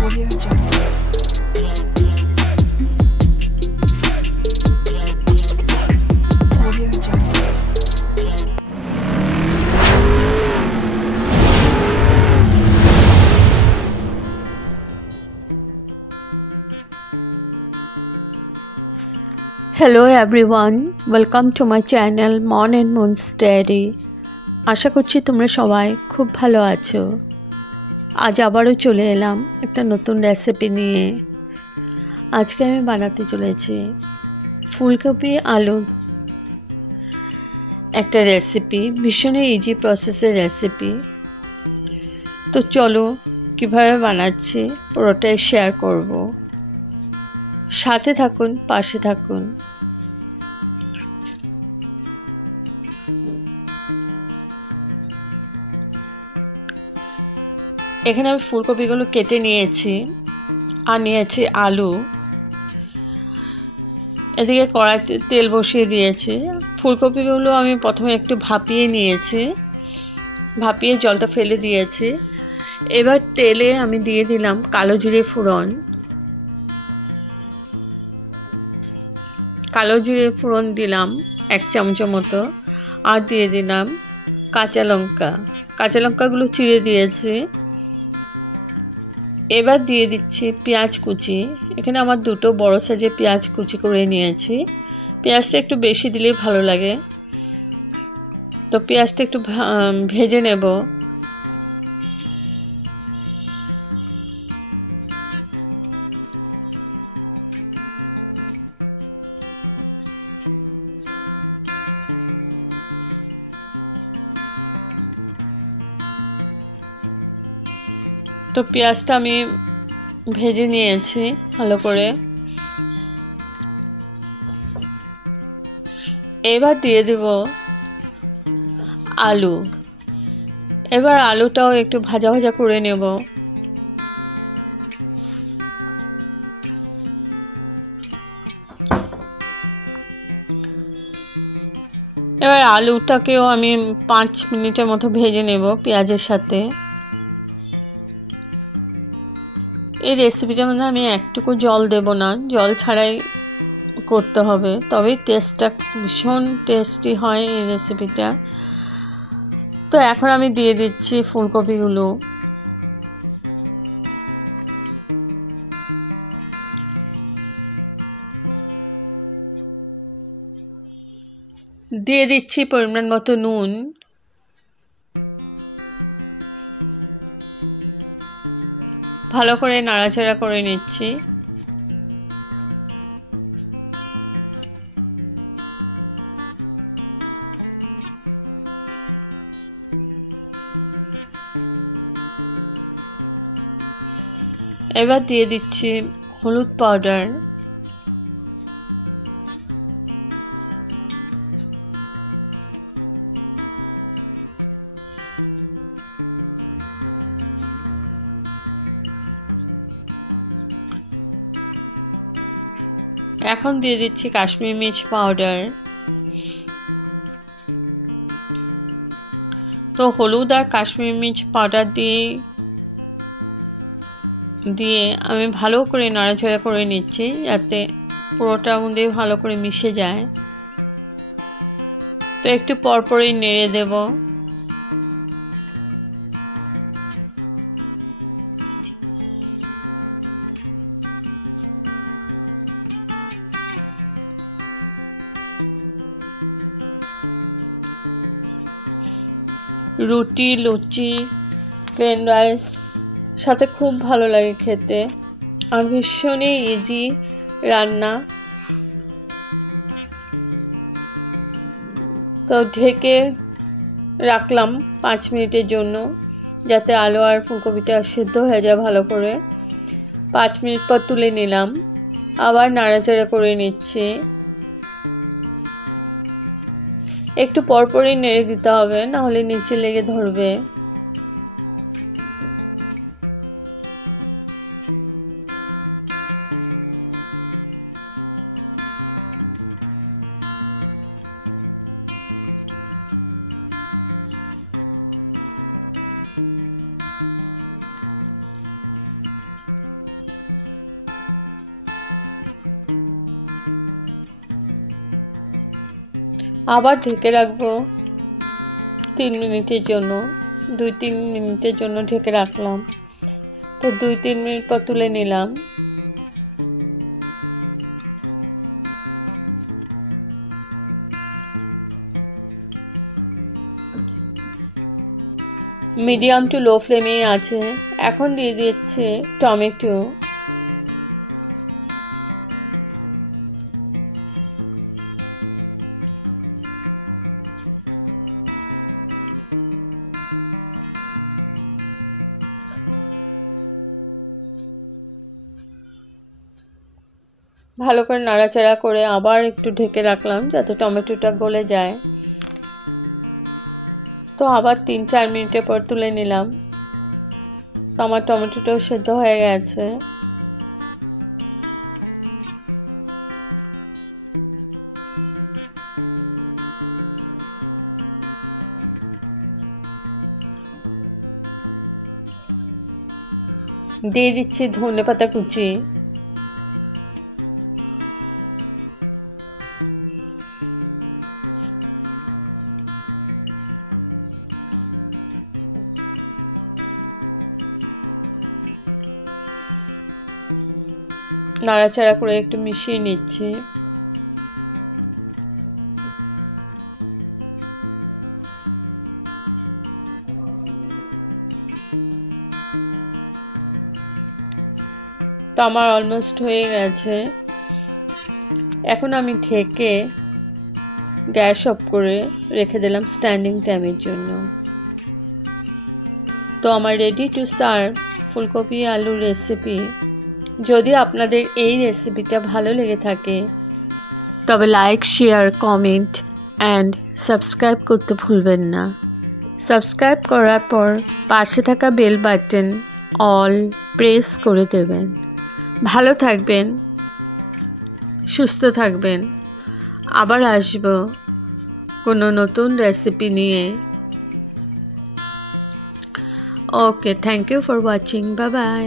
Audio Jungle. Audio Jungle. Hello everyone, welcome to my channel Mon and Moon's Diary. আশা করছি তোমরা সবাই খুব ভালো আছো। আজ আবারও চলে এলাম একটা নতুন রেসিপি নিয়ে। আজকে আমি বানাতে চলেছি ফুলকপি আলু একটা রেসিপি, ভীষণই ইজি প্রসেসের রেসিপি। তো চলো কিভাবে বানাচ্ছি পুরোটাই শেয়ার করব। সাথে থাকুন, পাশে থাকুন। এখানে আমি ফুলকপিগুলো কেটে নিয়েছি আর নিয়েছি আলু। এদিকে কড়াইতে তেল বসিয়ে দিয়েছি। ফুলকপিগুলো আমি প্রথমে একটু ভাপিয়ে নিয়েছি, ভাপিয়ে জলটা ফেলে দিয়েছি। এবার তেলে আমি দিয়ে দিলাম কালো জিরে ফোড়ন। কালো জিরে ফোড়ন দিলাম 1 চামচের মতো, আর দিয়ে দিলাম কাঁচা লঙ্কা। কাঁচা লঙ্কাগুলো চিড়ে দিয়েছি। এবার দিয়ে দিচ্ছি পেঁয়াজ কুচি। এখানে আমার 2টো বড় সাইজের পেঁয়াজ কুচি করে নিয়েছি। পেঁয়াজটা একটু বেশি দিলেই ভালো লাগে। তো পেঁয়াজটা একটু ভেজে নেব। তো পেঁয়াজটা আমি ভেজে নিয়েছি ভালো করে। এবার দিয়ে দেব আলু। এবার আলুটাও একটু ভাজা ভাজা করে নেব। এবার আলুটাকেও আমি 5 মিনিটের মতো ভেজে নেব পেঁয়াজের সাথে। এই রেসিপিটার মধ্যে আমি একটুকু জল দেব না, জল ছাড়াই করতে হবে, তবেই টেস্টটা ভীষণ টেস্টি হয় এই রেসিপিটা। তো এখন আমি দিয়ে দিচ্ছি ফুলকপিগুলো। দিয়ে দিচ্ছি পরিমাণ মতো নুন। ভালো করে নাড়াচাড়া করে নিচ্ছি। এবার দিয়ে দিচ্ছি হলুদ পাউডার। এখন দিয়ে দিচ্ছি কাশ্মীরি মির্চ পাউডার। তো হলুদ আর কাশ্মীরি মির্চ পাউডার দিয়ে আমি ভালো করে নাড়াচাড়া করে নিচ্ছি, যাতে পুরোটার মধ্যে ভালো করে মিশে যায়। তো একটু পরপরই নেড়ে দেব। রুটি, লুচি, প্লেন রাইস সাথে খুব ভালো লাগে খেতে, আর ভীষণই ইজি রান্না। তো ঢেকে রাখলাম 5 মিনিটের জন্য, যাতে আলু আর ফুলকপিটা সিদ্ধ হয়ে যায় ভালো করে। 5 মিনিট পর তুলে নিলাম, আবার নাড়াচাড়া করে নিচ্ছি। একটু পরপরই নেড়ে দিতে হবে, না হলে নিচে লেগে ধরবে। আবার ঢেকে রাখবো 3 মিনিটের জন্য। 2-3 মিনিটের জন্য ঢেকে রাখলাম। তো 2-3 মিনিট পর তুলে নিলাম। মিডিয়াম টু লো ফ্লেমে আছে। এখন দিয়ে দিচ্ছি টমেটো। ভালো করে নাড়াচাড়া করে আবার একটু ঢেকে রাখলাম যাতে টমেটোটা গলে যায়। তো আবার 3-4 মিনিটের পর তুলে নিলাম। তো আমার টমেটোটাও সেদ্ধ হয়ে গেছে। দিয়ে দিচ্ছি ধনেপাতা কুচি। নাড়াচাড়া করে একটু মিশিয়ে নিচ্ছি। তো আমার অলমোস্ট হয়ে গেছে। এখন আমি ঢেকে গ্যাস অফ করে রেখে দিলাম স্ট্যান্ডিং টাইমের জন্য। তো আমার রেডি টু সার্ভ ফুলকপি আলুর রেসিপি। যদি আপনাদের এই রেসিপিটা ভালো লেগে থাকে তবে like, share, comment and subscribe করতে ভুলবেন না। সাবস্ক্রাইব করার পর পাশে থাকা বেল বাটন অল প্রেস করে দেবেন। ভালো থাকবেন, সুস্থ থাকবেন। আবার আসব কোনো নতুন রেসিপি নিয়ে। Okay, thank you for watching. Bye by.